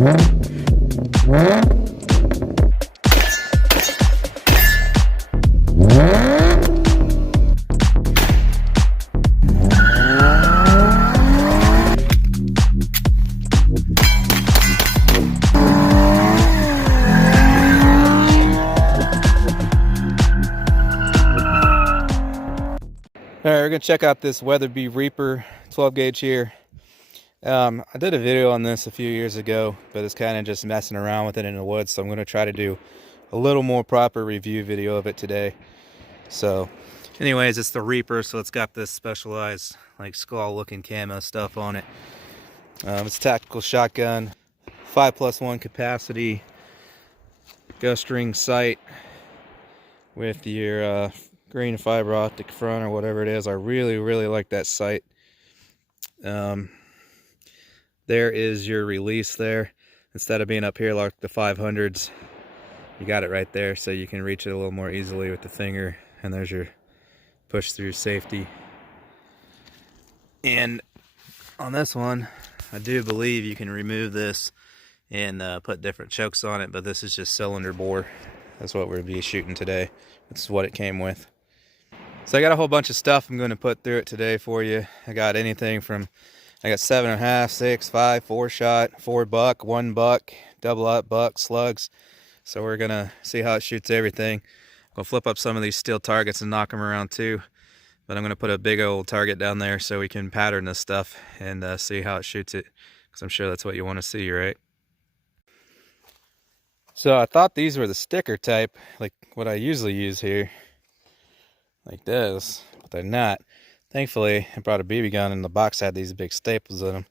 Alright, we're going to check out this Weatherby Reaper 12 gauge here. I did a video on this a few years ago, but it's kind of just messing around with it in the woods, so I'm going to try to do a little more proper review video of it today. So anyways, it's the Reaper, so it's got this specialized like skull looking camo stuff on it. It's a tactical shotgun, 5+1 capacity, gust ring sight with your green fiber optic front or whatever it is. I really like that sight. There is your release there. Instead of being up here like the 500s, you got it right there, so you can reach it a little more easily with the finger. And there's your push through safety. And on this one, I do believe you can remove this and put different chokes on it, but this is just cylinder bore. That's what we'll be shooting today. This is what it came with. So I got a whole bunch of stuff I'm going to put through it today for you. I got anything from, I got 7.5, 6, 5, 4 shot, 4 buck, 1 buck, double up buck, slugs. So we're going to see how it shoots everything. I'll flip up some of these steel targets and knock them around too. But I'm going to put a big old target down there so we can pattern this stuff and see how it shoots it. Because I'm sure that's what you want to see, right? So I thought these were the sticker type, like what I usually use here. Like this, but they're not. Thankfully, I brought a BB gun and the box had these big staples in them.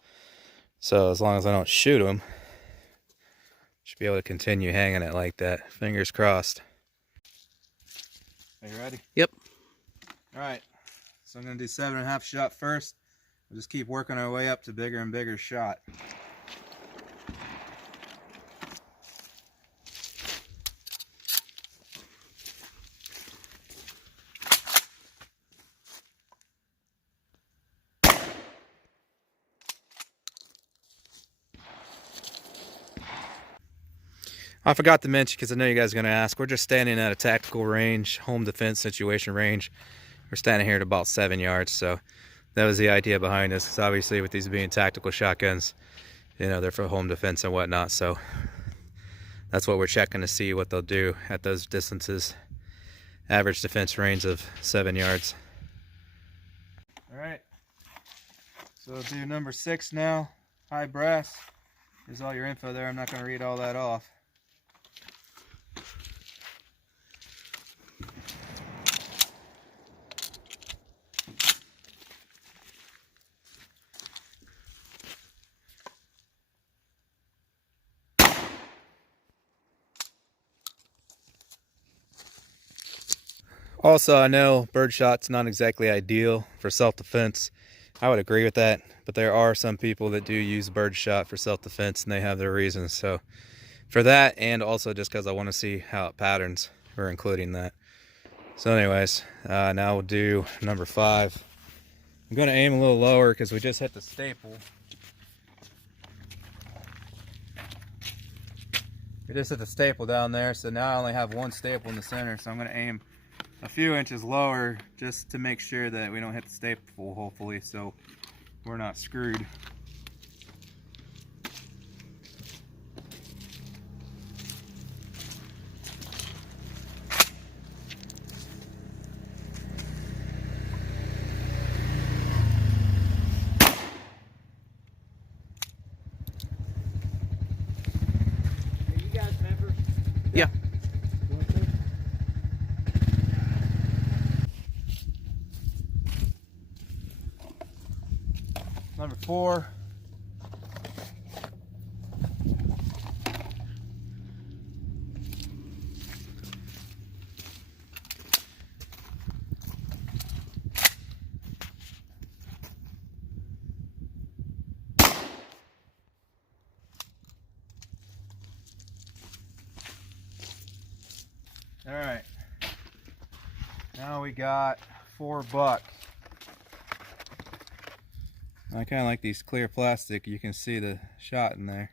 So as long as I don't shoot them, I should be able to continue hanging it like that. Fingers crossed. Are you ready? Yep. Alright, so I'm going to do 7.5 shot first. We'll just keep working our way up to bigger and bigger shot. I forgot to mention, because I know you guys are going to ask, we're just standing at a tactical range, home defense situation range. We're standing here at about 7 yards, so that was the idea behind this. Because obviously with these being tactical shotguns, you know, they're for home defense and whatnot, so that's what we're checking to see what they'll do at those distances. Average defense range of 7 yards. Alright, so we'll do number 6 now, high brass. There's all your info there, I'm not going to read all that off. Also, I know birdshot's not exactly ideal for self-defense. I would agree with that, but there are some people that do use birdshot for self-defense, and they have their reasons. So for that, and also just because I want to see how it patterns, we're including that. So anyways, now we'll do number 5. I'm going to aim a little lower because we just hit the staple. We just hit the staple down there, so now I only have one staple in the center, so I'm going to aim a few inches lower just to make sure that we don't hit the staple, hopefully, so we're not screwed. Are you guys members? Yeah. Number 4. All right. Now we got 4 buck. I kind of like these clear plastic. You can see the shot in there.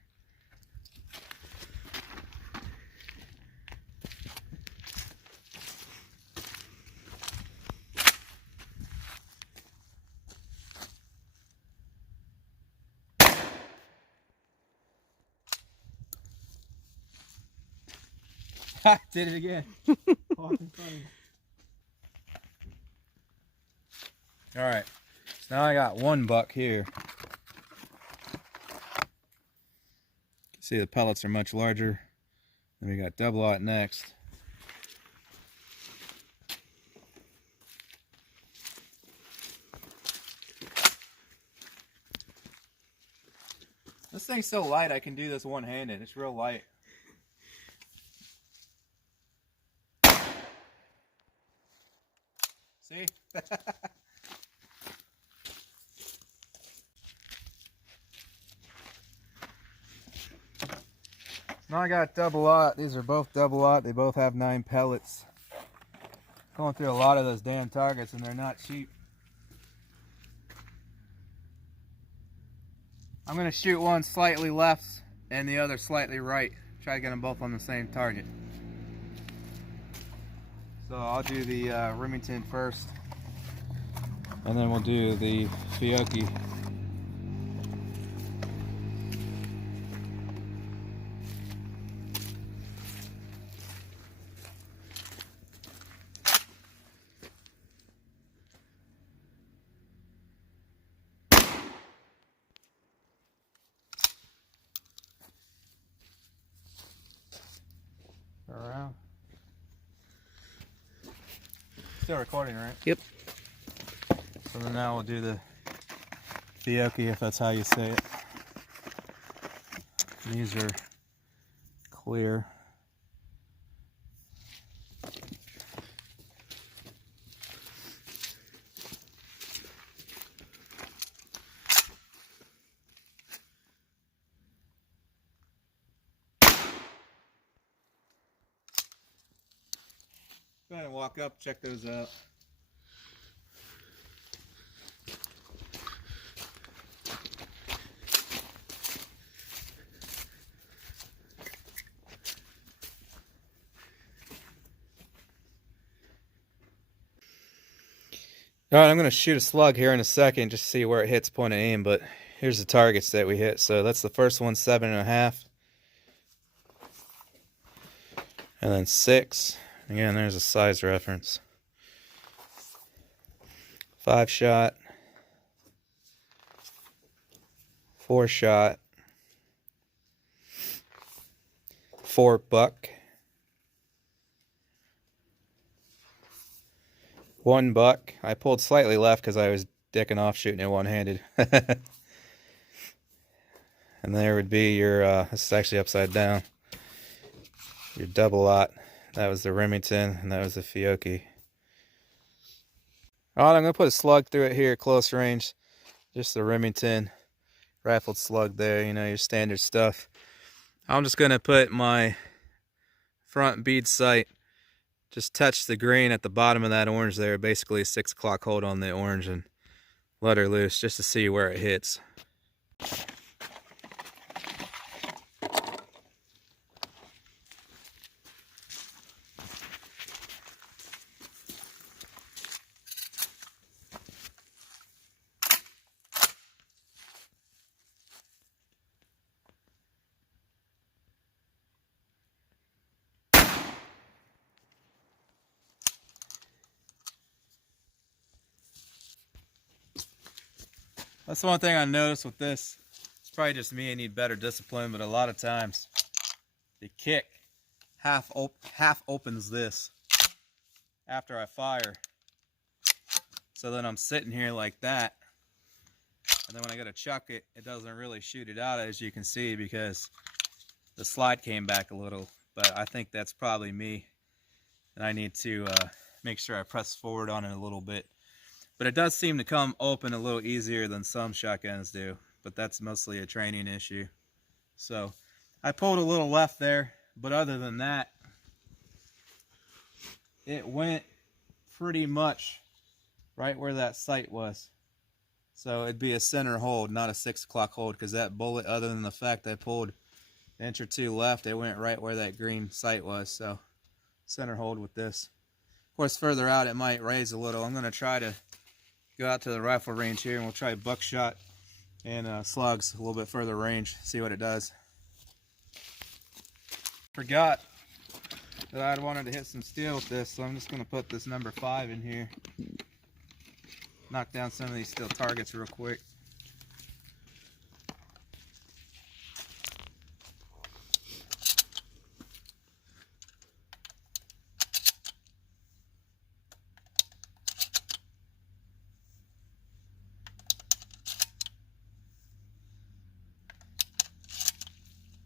Did it again. Fucking funny. Alright, so now I got one buck here. See, the pellets are much larger. Then we got double aught next. This thing's so light I can do this one-handed. It's real light. See? Now I got double aught. These are both double aught. They both have 9 pellets. Going through a lot of those damn targets and they're not cheap. I'm going to shoot one slightly left and the other slightly right. Try to get them both on the same target. So I'll do the Remington first. And then we'll do the Fiocchi. Around. Still recording, right? Yep. So then now we'll do the Fiocchi, if that's how you say it. These are clear. Go ahead and walk up, check those out. Alright, I'm going to shoot a slug here in a second just to see where it hits point of aim, but here's the targets that we hit. So that's the first one, 7.5. And then 6. Again, there's a size reference. 5 shot. 4 shot. 4 buck. 1 buck. I pulled slightly left because I was dicking off shooting it one-handed. And there would be your, this is actually upside down, your double aught. That was the Remington, and that was the Fiocchi. Alright, I'm going to put a slug through it here at close range. Just the Remington rifled slug there, you know, your standard stuff. I'm just going to put my front bead sight, just touch the green at the bottom of that orange there, basically a 6 o'clock hold on the orange, and let her loose just to see where it hits. That's the one thing I noticed with this. It's probably just me, I need better discipline, but a lot of times the kick half opens this after I fire. So then I'm sitting here like that, and then when I go to chuck it, it doesn't really shoot it out, as you can see, because the slide came back a little. But I think that's probably me, and I need to make sure I press forward on it a little bit. But it does seem to come open a little easier than some shotguns do, but that's mostly a training issue. So I pulled a little left there, but other than that, it went pretty much right where that sight was. So it'd be a center hold, not a 6 o'clock hold, because that bullet, other than the fact I pulled an inch or two left, it went right where that green sight was. So center hold with this. Of course, further out it might raise a little. I'm going to try to go out to the rifle range here, and we'll try buckshot and slugs a little bit further range, see what it does. Forgot that I'd wanted to hit some steel with this, so I'm just going to put this number 5 in here. Knock down some of these steel targets real quick.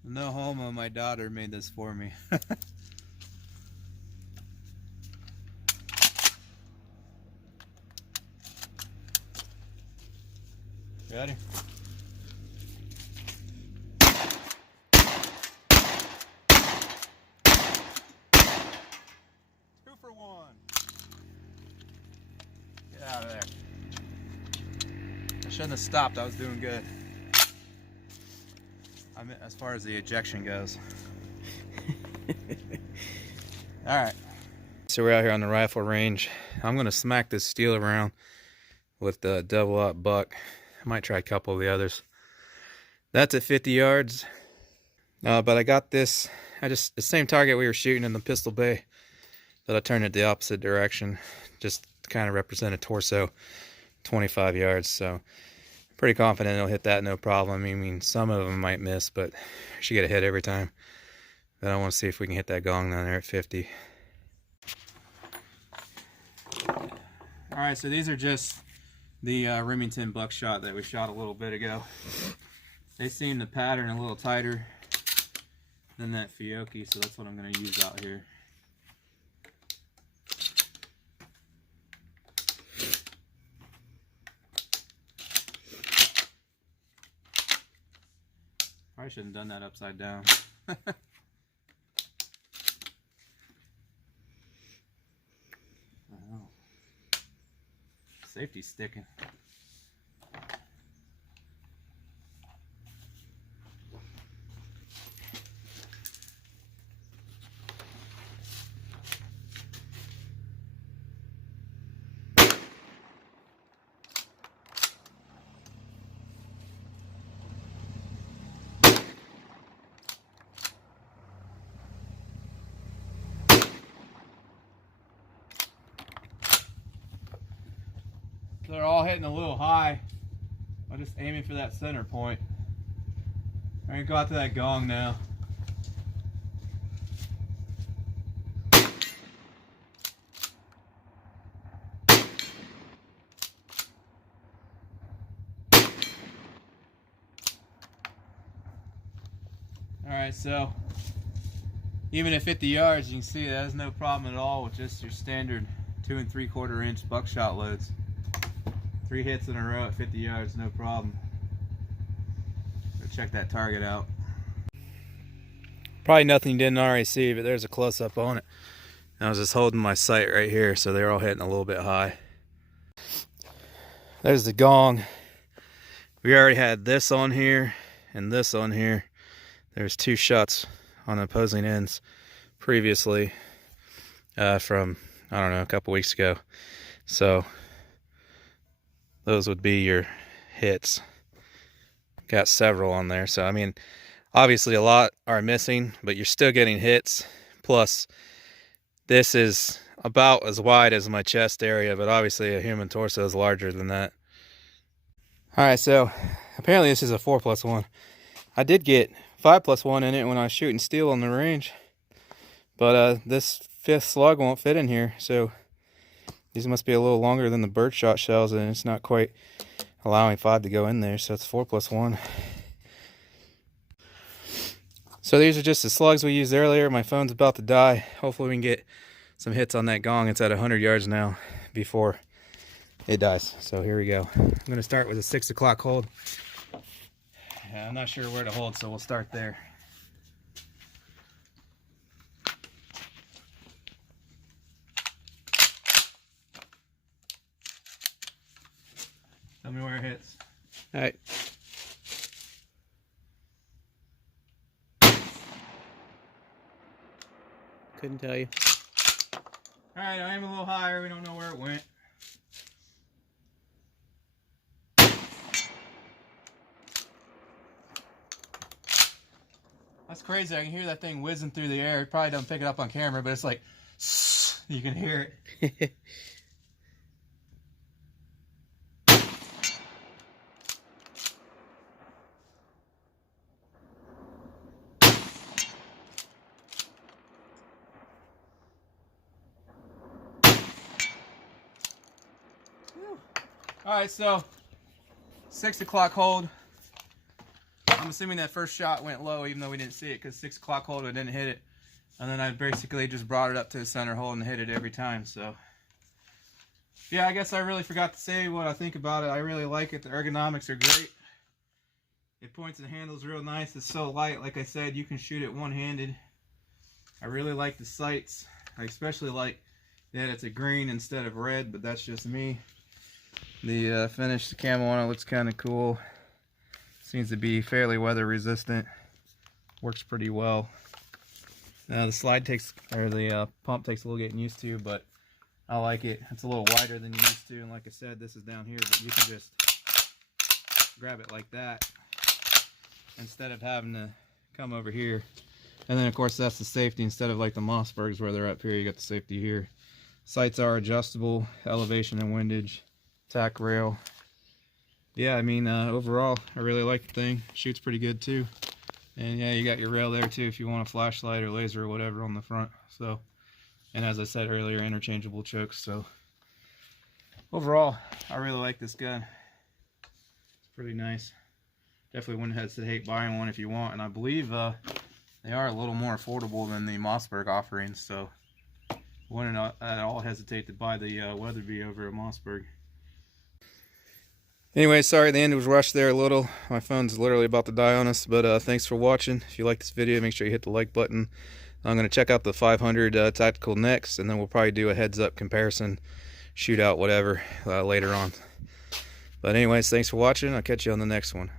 No homo, my daughter made this for me. Ready? 2 for 1. Get out of there. I shouldn't have stopped, I was doing good. I mean, as far as the ejection goes. Alright. So we're out here on the rifle range. I'm going to smack this steel around with the double up buck. I might try a couple of the others. That's at 50 yards. But I got this, the same target we were shooting in the pistol bay, but I turned it the opposite direction, just to kind of represent a torso, 25 yards. So pretty confident it'll hit that no problem. I mean, some of them might miss, but I should get a hit every time. But I want to see if we can hit that gong down there at 50. Alright, so these are just the Remington Buckshot that we shot a little bit ago. They seem to pattern a little tighter than that Fiocchi, so that's what I'm going to use out here. Probably shouldn't have done that upside down. Oh. Safety's sticking. They're all hitting a little high. I'm just aiming for that center point. I'm gonna go out to that gong now. Alright, so even at 50 yards, you can see that has no problem at all with just your standard 2 3/4 inch buckshot loads. 3 hits in a row at 50 yards, no problem. Go check that target out. Probably nothing you didn't already see, but there's a close-up on it. I was just holding my sight right here, so they're all hitting a little bit high. There's the gong. We already had this on here and this on here. There's 2 shots on opposing ends previously from, I don't know, a couple weeks ago. So those would be your hits. Got several on there. So, I mean, obviously a lot are missing, but you're still getting hits. Plus, this is about as wide as my chest area, but obviously a human torso is larger than that. Alright, so apparently this is a 4+1. I did get 5+1 in it when I was shooting steel on the range. But this 5th slug won't fit in here, so these must be a little longer than the birdshot shells, and it's not quite allowing 5 to go in there, so it's 4+1. So these are just the slugs we used earlier. My phone's about to die. Hopefully we can get some hits on that gong. It's at 100 yards now before it dies. So here we go. I'm going to start with a 6 o'clock hold. I'm not sure where to hold, so we'll start there. Tell me where it hits. All right. Couldn't tell you. All right, I aim a little higher. We don't know where it went. That's crazy. I can hear that thing whizzing through the air. It probably doesn't pick it up on camera, but it's like, you can hear it. All right, so 6 o'clock hold. I'm assuming that first shot went low, even though we didn't see it, because 6 o'clock hold, we didn't hit it. And then I basically just brought it up to the center hole and hit it every time. So, yeah, I guess I really forgot to say what I think about it. I really like it. The ergonomics are great. It points and handles real nice. It's so light. Like I said, you can shoot it one-handed. I really like the sights. I especially like that it's a green instead of red, but that's just me. The finish, the camo on it looks kind of cool. Seems to be fairly weather resistant. Works pretty well. The slide takes, or the pump takes a little getting used to, but I like it. It's a little wider than you used to, and like I said, this is down here, but you can just grab it like that instead of having to come over here. And then of course that's the safety. Instead of like the Mossbergs where they're up here, you got the safety here. Sights are adjustable, elevation and windage, tack rail. Yeah, I mean, overall, I really like the thing. Shoots pretty good too. And yeah, you got your rail there too if you want a flashlight or laser or whatever on the front. So, and as I said earlier, interchangeable chokes. So, overall, I really like this gun. It's pretty nice. Definitely wouldn't hesitate buying one if you want. And I believe they are a little more affordable than the Mossberg offerings. So, wouldn't at all hesitate to buy the Weatherby over at Mossberg. Anyway, sorry the end was rushed there a little. My phone's literally about to die on us, but thanks for watching. If you like this video, make sure you hit the like button. I'm going to check out the 500 Tactical next, and then we'll probably do a heads-up comparison, shootout, whatever, later on. But anyways, thanks for watching. I'll catch you on the next one.